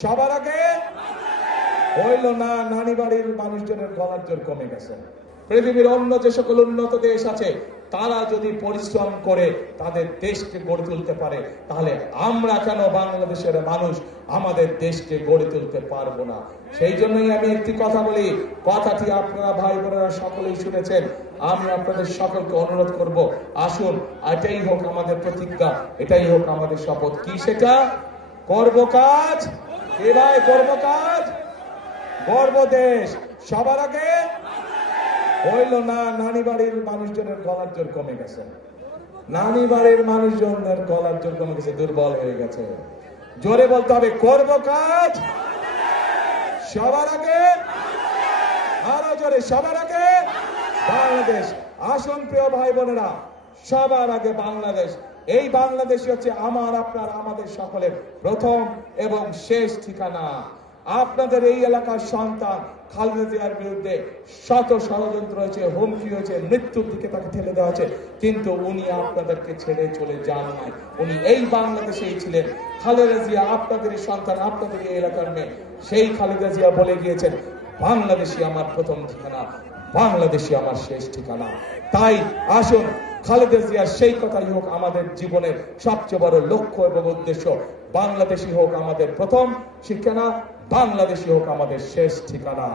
সবার আগে হইল না নানি বাড়ির মানুষজনের গলার জোর কমে গেছে। পৃথিবীর অন্য যে সকল উন্নত দেশ আছে তারা যদি পরিশ্রম করে তাদের দেশকে গড়ে তুলতে পারে, তাহলে আমরা কেন বাংলাদেশের মানুষ আমাদের দেশকে গড়ে তুলতে পারবো না? সেই জন্যই আমি একটি কথা বলি, কথাটি আপনারা ভাই বোনেরা সকলেই শুনেছেন। আমি আপনাদের সকলকে অনুরোধ করব, আসুন এটাই হোক আমাদের প্রতিজ্ঞা, এটাই হোক আমাদের শপথ। কি সেটা? করব কাজ, এবার করব কাজ, গর্ব দেশ। সবার আগে হইল না নানি বাড়ির মানুষজনের গলার জোর কমে গেছে। নানি বাড়ির মানুষজনের গলার জোর কমে গেছে, দুর্বল হয়ে গেছে। জোরে বলতে হবে, করব কাজ সবার আগে, আরো জোরে, সবার আগে বাংলাদেশ। আসুন প্রিয় ভাই বোনেরা, সবার আগে বাংলাদেশ। এই বাংলাদেশই হচ্ছে আমার, আপনার, আমাদের সকলের প্রথম এবং শেষ ঠিকানা। আপনাদের এই এলাকার সন্তান খালেদা জিয়ার বিরুদ্ধে শত ষড়যন্ত্র হয়েছে, হুমকি হয়েছে, মৃত্যুর দিকে তাকে ঠেলে দেওয়া হয়েছে, কিন্তু উনি আপনাদেরকে ছেড়ে চলে যান নাই। উনি এই বাংলাদেশেই ছিলেন। খালেদা জিয়া আপনাদের সন্তান, আপনাদের এই এলাকার মেয়ে। সেই খালেদা জিয়া বলে গিয়েছেন, বাংলাদেশই আমার প্রথম ঠিকানা, বাংলাদেশই আমার শেষ ঠিকানা। তাই আসুন খালেদা জিয়ার সেই কথাই হোক আমাদের জীবনের সবচেয়ে বড় লক্ষ্য এবং উদ্দেশ্য। বাংলাদেশই হোক আমাদের প্রথম ঠিকানা, বাংলাদেশই হোক আমাদের শেষ ঠিকানা।